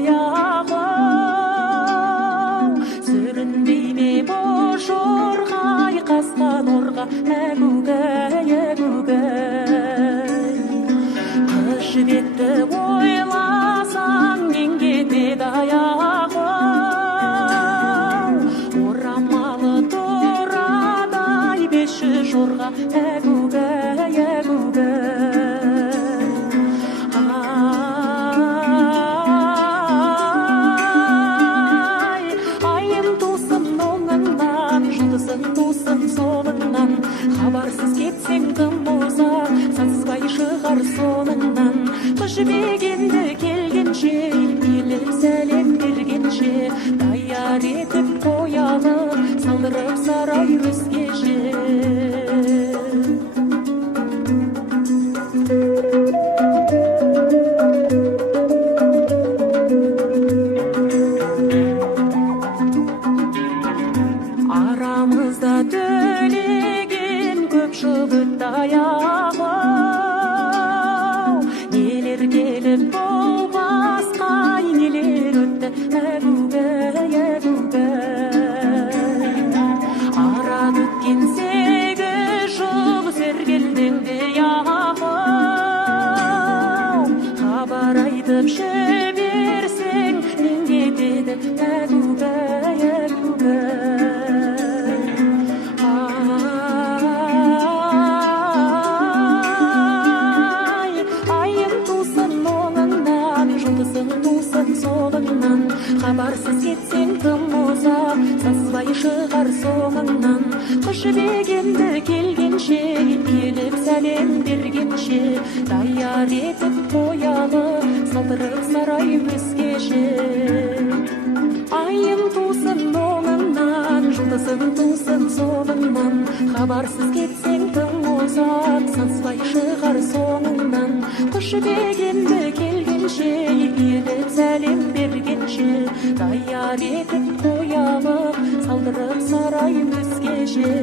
аяғы сүрінбей ме бош орға айқасқан орға әгугай қыз жібекті ойласаң мен кетеді аяғы орамалы торадай 500 жорға әгугай айым тусын оңыңнан жұлдызың тусын солыңнан хабарсыз кетсең тым ұзақ сансызбай шығар соңыңнан қыз жібегенді келгенше еліп сәлем бергенше даяр етіп қоялық салдырып сарай өзгеше арамызда төлеген көп жыл өтті аяғы нелер келіп болмасқа нелер өтті әгугай арат өткен 8 жыл сергелдеңде яғы хабар айтып жіберсең мен кетеді әгугай айым тусын оңыңнан жұлдызың тусын солыңнан хабарсыз кетсең тым ұзақ сансызбай шығар соңыңнан қыз жібегенді келгенше еліп сәлем бергенше даяр етіп қоялық салдырып сарай өзгеше айым тусын оңыңнан жұлдызың тусын солыңнан хабарсыз кетсең тым ұзақ сансызбай шығар соңыңнан қыз жібегенді келгенше еліп сәлем бергенше даяр етіп қоялық салдырып сарай өзгеше